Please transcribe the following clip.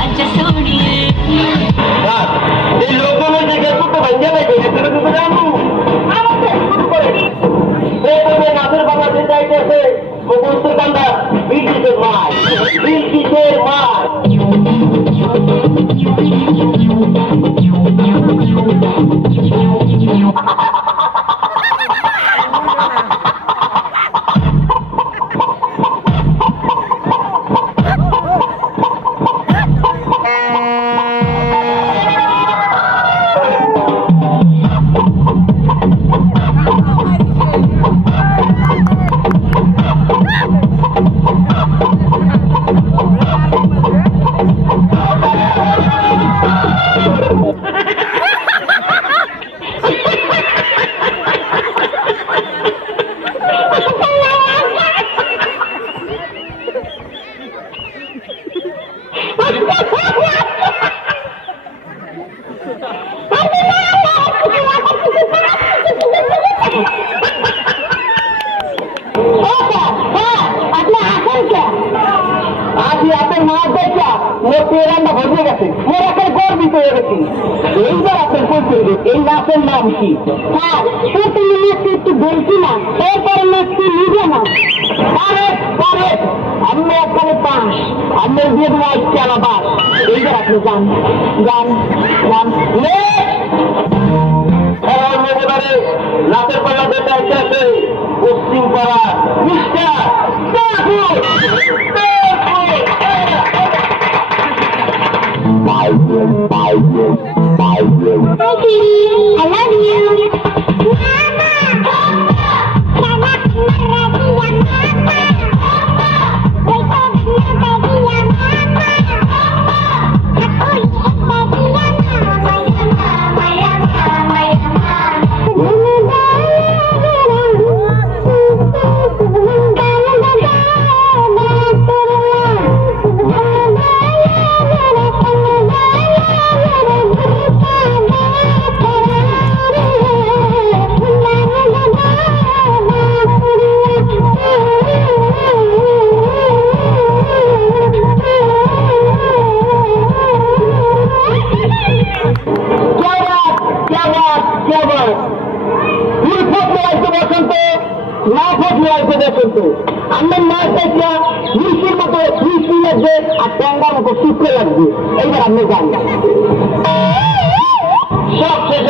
আচ্ছা সোনিয়ে এই লোকজনের দিকে একটু ভেঙে দেখে এখানে তো জানো আমাকে শুরু করে এই তবে নাচের বাংলাদেশ যাইতেছে মুকুস্তুর কান্দা বিলকিসের মায় বিলকিসের মায় আজি আপনার মাছ দেখা মোর পেরান্না ভরে গেছে মোর এখন গর্বিত হয়ে গেছি এইবার আপনার কোন করবে এই নাচের নাম কি স্যার প্রথম নাচটি একটু বলছি না এরপরে নাচটি নিজে না পারে পারে আমি একখানে পাস আপনার দিয়ে দেওয়া ইচ্ছে আলাদা এইবার আপনি যান যান যান রাতের বেলা যেটা আছে পশ্চিম পাড়া মিস্টার I love you. না থাকলে আসবে দেখুন তো আমার মাছ দেখলা মিষ্টির মতো মিষ্টি লাগবে আর ট্যাঙ্গার মতো শুক্র লাগবে এইবার আপনি যান সব শেষ